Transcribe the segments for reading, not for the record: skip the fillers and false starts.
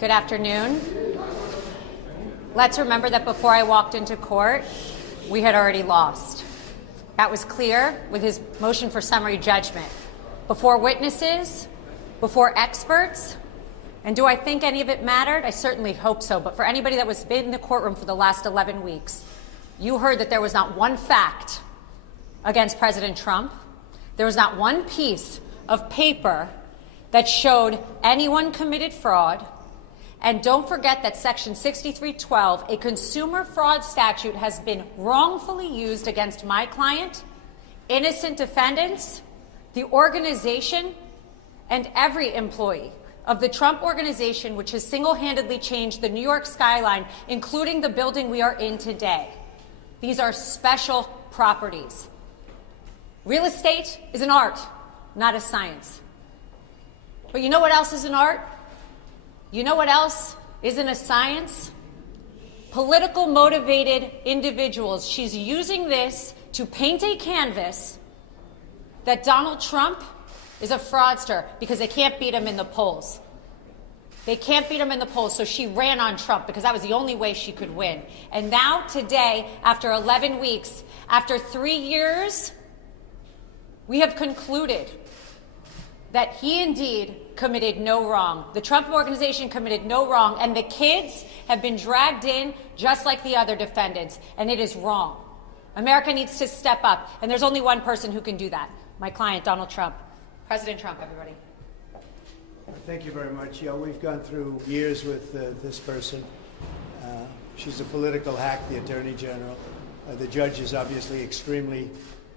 Good afternoon. Let's remember that before I walked into court, we had already lost. That was clear with his motion for summary judgment. Before witnesses, before experts, and do I think any of it mattered? I certainly hope so, but for anybody that was in the courtroom for the last 11 weeks, you heard that there was not one fact against President Trump. There was not one piece of paper that showed anyone committed fraud. And don't forget that Section 6312, a consumer fraud statute, has been wrongfully used against my client, innocent defendants, the organization, and every employee of the Trump Organization, which has single-handedly changed the New York skyline, including the building we are in today. These are special properties. Real estate is an art, not a science. But you know what else is an art? You know what else isn't a science? Political motivated individuals. She's using this to paint a canvas that Donald Trump is a fraudster because they can't beat him in the polls. They can't beat him in the polls, so she ran on Trump because that was the only way she could win. And now, today, after 11 weeks, after 3 years, we have concluded that he indeed committed no wrong. The Trump Organization committed no wrong, and the kids have been dragged in just like the other defendants, and it is wrong. America needs to step up, and there's only one person who can do that. My client, Donald Trump. President Trump, everybody. Thank you very much. Yeah, we've gone through years with this person. She's a political hack, the Attorney General. The judge is obviously extremely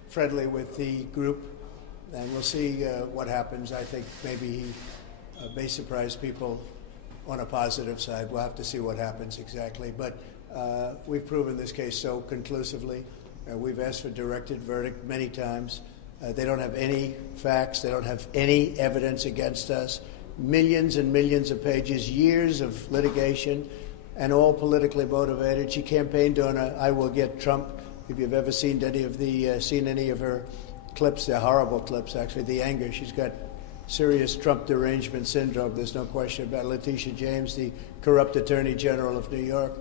friendly with the group. And we'll see what happens. I think maybe he may surprise people on a positive side. We'll have to see what happens exactly. But we've proven this case so conclusively. We've asked for directed verdict many times. They don't have any facts. They don't have any evidence against us. Millions and millions of pages, years of litigation, and all politically motivated. She campaigned on a "I will get Trump." If you've ever seen any of her clips, they're horrible clips, actually, the anger. She's got serious Trump derangement syndrome. There's no question about it. Letitia James, the corrupt Attorney General of New York.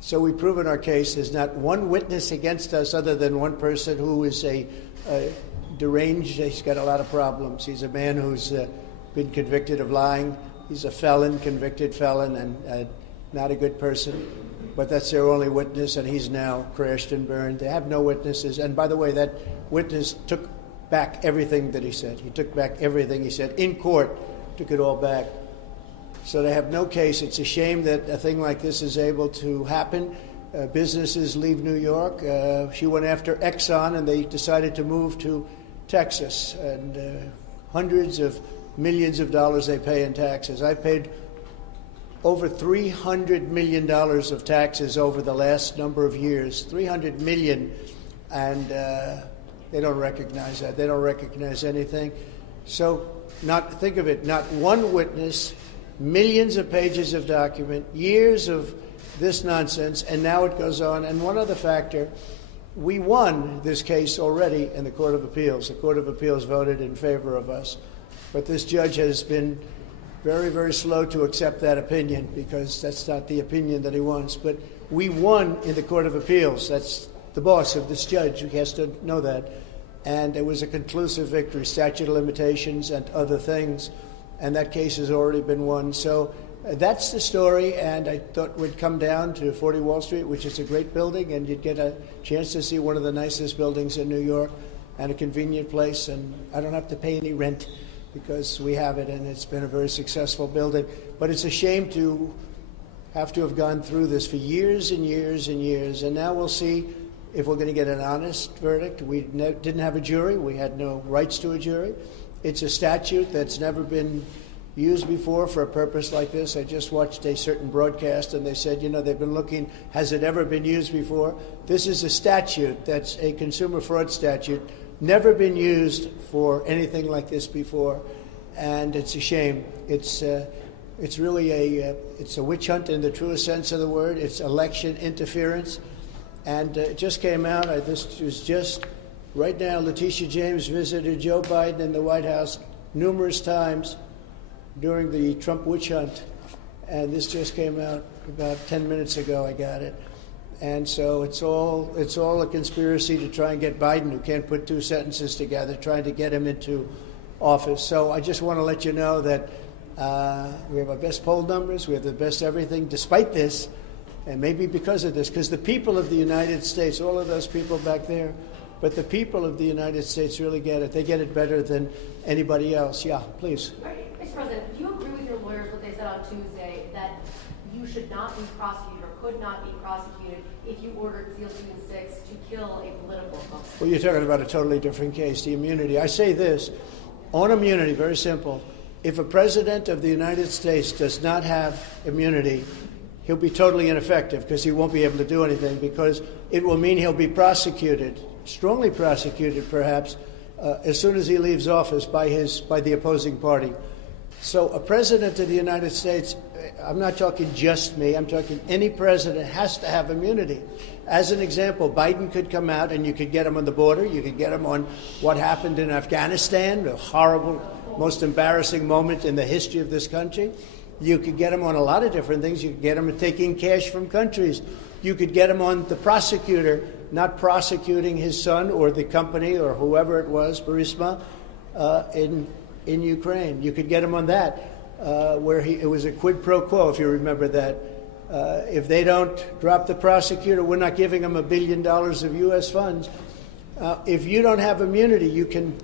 So we've proven our case. There's not one witness against us other than one person who is a deranged. He's got a lot of problems. He's a man who's been convicted of lying. He's a felon, convicted felon, and not a good person. But that's their only witness, and he's now crashed and burned. They have no witnesses. And by the way, that witness took back everything that he said. He took back everything he said in court, took it all back. So they have no case. It's a shame that a thing like this is able to happen. Businesses leave New York. She went after Exxon, and they decided to move to Texas. And hundreds of millions of dollars they pay in taxes. I paid over $300 million of taxes over the last number of years, $300 million, and they don't recognize that. They don't recognize anything. So think of it, not one witness, millions of pages of document, years of this nonsense, and now it goes on. And one other factor, we won this case already in the Court of Appeals. The Court of Appeals voted in favor of us, but this judge has been very, very slow to accept that opinion because that's not the opinion that he wants. But we won in the Court of Appeals. That's the boss of this judge. He has to know that. And it was a conclusive victory, statute of limitations and other things. And that case has already been won. So that's the story. And I thought we'd come down to 40 Wall Street, which is a great building, and you'd get a chance to see one of the nicest buildings in New York and a convenient place. And I don't have to pay any rent, because we have it, and it's been a very successful building. But it's a shame to have gone through this for years and years and years. And now we'll see if we're going to get an honest verdict. We didn't have a jury. We had no rights to a jury. It's a statute that's never been used before for a purpose like this. I just watched a certain broadcast, and they said, they've been looking, has it ever been used before? This is a statute that's a consumer fraud statute, never been used for anything like this before, and it's a shame. It's really it's a witch hunt in the truest sense of the word. It's election interference, and it just came out. This was just right now. Letitia James visited Joe Biden in the White House numerous times during the Trump witch hunt, and this just came out about 10 minutes ago. I got it. And so it's all a conspiracy to try and get Biden, who can't put two sentences together, trying to get him into office. So I just want to let you know that we have our best poll numbers, we have the best everything, despite this, and maybe because of this, because the people of the United States, all of those people back there, but the people of the United States really get it. They get it better than anybody else. Yeah, please. Mr. President, do you agree with your lawyers what they said on Tuesday, that you should not be prosecuted or could not be prosecuted if you ordered SEAL Team 6 to kill a political opponent? Well, you're talking about a totally different case, the immunity. I say this, on immunity, very simple. If a president of the United States does not have immunity, he'll be totally ineffective because he won't be able to do anything, because it will mean he'll be prosecuted, strongly prosecuted perhaps, as soon as he leaves office by the opposing party. So a president of the United States, I'm not talking just me, I'm talking any president has to have immunity. As an example, Biden could come out and you could get him on the border, you could get him on what happened in Afghanistan, a horrible, most embarrassing moment in the history of this country. You could get him on a lot of different things. You could get him taking cash from countries. You could get him on the prosecutor not prosecuting his son or the company or whoever it was, Burisma, in Ukraine. You could get him on that, where it was a quid pro quo, if you remember that. If they don't drop the prosecutor, we're not giving them $1 billion of U.S. funds. If you don't have immunity, you can,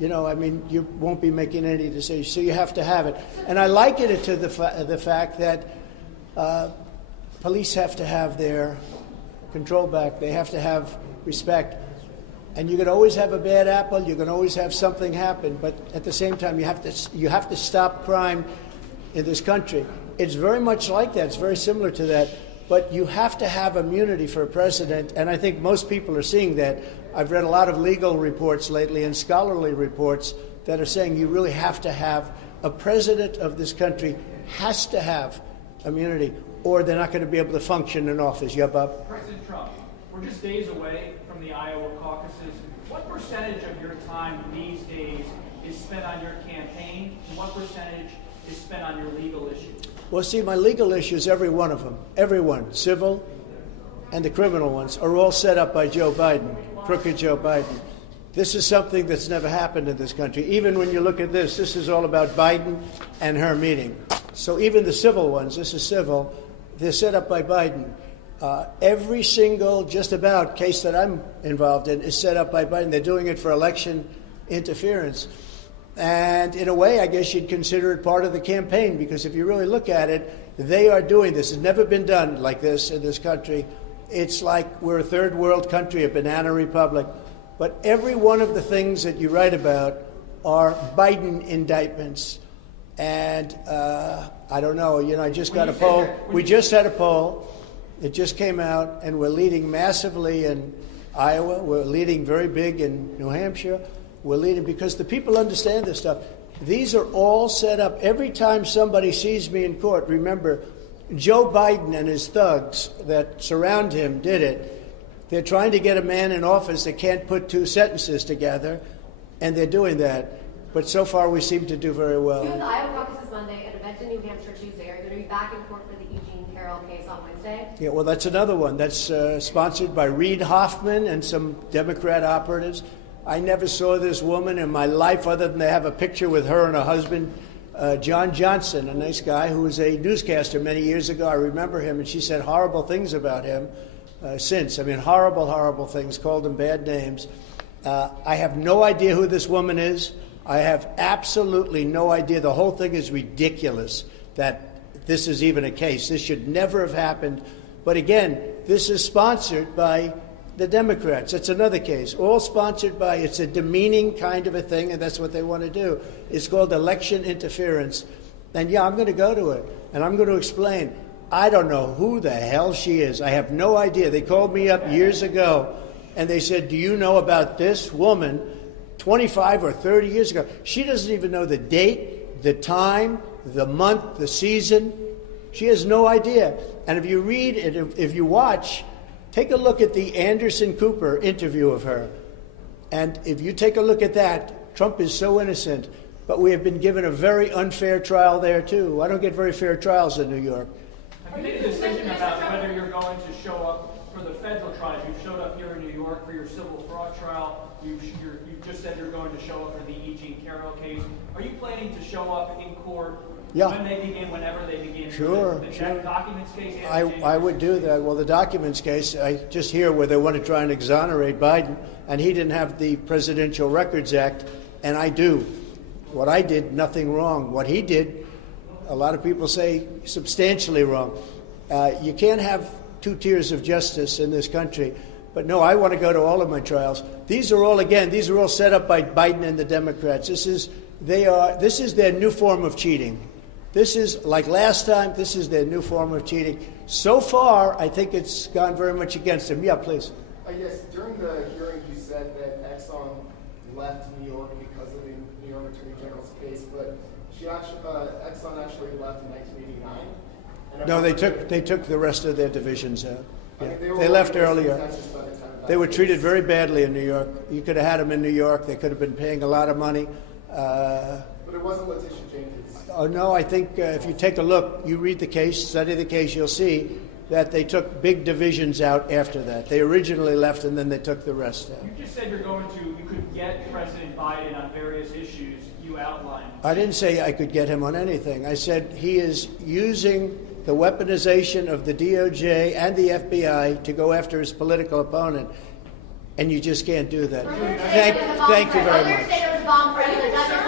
you won't be making any decisions. So you have to have it. And I liken it to the fact that police have to have their control back. They have to have respect. And you can always have a bad apple. You can always have something happen. But at the same time, you have to stop crime in this country. It's very much like that. It's very similar to that. But you have to have immunity for a president, and I think most people are seeing that. I've read a lot of legal reports lately and scholarly reports that are saying you really have to have a president of this country has to have immunity, or they're not going to be able to function in office. Yeah, Bob? President Trump, we're just days away from the Iowa caucuses. What percentage of your time these days is spent on your campaign, and what percentage is spent on your legal issues? Well, see, my legal issues, every one of them, everyone, civil and the criminal ones, are all set up by Joe Biden, crooked Joe Biden. This is something that's never happened in this country. Even when you look at this is all about Biden and her meeting. So even the civil ones, this is civil, they're set up by Biden. Every single, just about, case that I'm involved in is set up by Biden. They're doing it for election interference. And in a way, I guess you'd consider it part of the campaign, because if you really look at it, they are doing this. It's never been done like this in this country. It's like we're a third world country, a banana republic. But every one of the things that you write about are Biden indictments. And I don't know, I just got a poll. We just had a poll. It just came out, and we're leading massively in Iowa. We're leading very big in New Hampshire. We're leading because the people understand this stuff. These are all set up. Every time somebody sees me in court, remember, Joe Biden and his thugs that surround him did it. They're trying to get a man in office that can't put two sentences together, and they're doing that. But so far, we seem to do very well. You have the Iowa caucuses Monday, an event in New Hampshire Tuesday. Are you going to be back in court for the Eugene Carroll case on Wednesday? Yeah, well, that's another one. That's sponsored by Reid Hoffman and some Democrat operatives. I never saw this woman in my life other than to have a picture with her and her husband, John Johnson, a nice guy who was a newscaster many years ago. I remember him, and she said horrible things about him since. I mean, horrible, horrible things, called him bad names. I have no idea who this woman is. I have absolutely no idea. The whole thing is ridiculous that this is even a case. This should never have happened. But again, this is sponsored by the Democrats. It's another case, all sponsored by, it's a demeaning kind of a thing, and that's what they want to do. It's called election interference. And yeah, I'm going to go to it, and I'm going to explain. I don't know who the hell she is. I have no idea. They called me up years ago, and they said, do you know about this woman 25 or 30 years ago? She doesn't even know the date, the time, the month, the season. She has no idea. And if you read it, if you watch, take a look at the Anderson Cooper interview of her. And if you take a look at that, Trump is so innocent. but we have been given a very unfair trial there, too. I don't get very fair trials in New York. Have you made a decision about whether you're going to show up for the federal trials? You've showed up here in New York for your civil fraud trial. You've just said you're going to show up for the E. Jean Carroll case. Are you planning to show up in court when they begin, whenever they begin? Sure, the sure. documents case? I would do that. Well, the documents case, I just hear where they want to try and exonerate Biden, and he didn't have the Presidential Records Act, and I do. What I did, nothing wrong. What he did, a lot of people say substantially wrong. You can't have two tiers of justice in this country. But no, I want to go to all of my trials. These are all set up by Biden and the Democrats. This is their new form of cheating. This is, like last time, this is their new form of cheating. So far, I think it's gone very much against them. Yeah, please. Yes, during the hearing you said that Exxon left New York because of the New York Attorney General's case, but Exxon actually left in 1989. No, they took the rest of their divisions out. I Yeah. mean, They left earlier. Texas by the time They were treated very badly in New York. You could have had them in New York. They could have been paying a lot of money. But it wasn't Letitia James. Oh, no, I think if you take a look, you read the case, study the case, you'll see that they took big divisions out after that. They originally left and then they took the rest out. You just said you could get President Biden on various issues you outlined. I didn't say I could get him on anything. I said he is using the weaponization of the DOJ and the FBI to go after his political opponent, and you just can't do that. Thank you very much. Earlier today there was a bomb threat. The Justice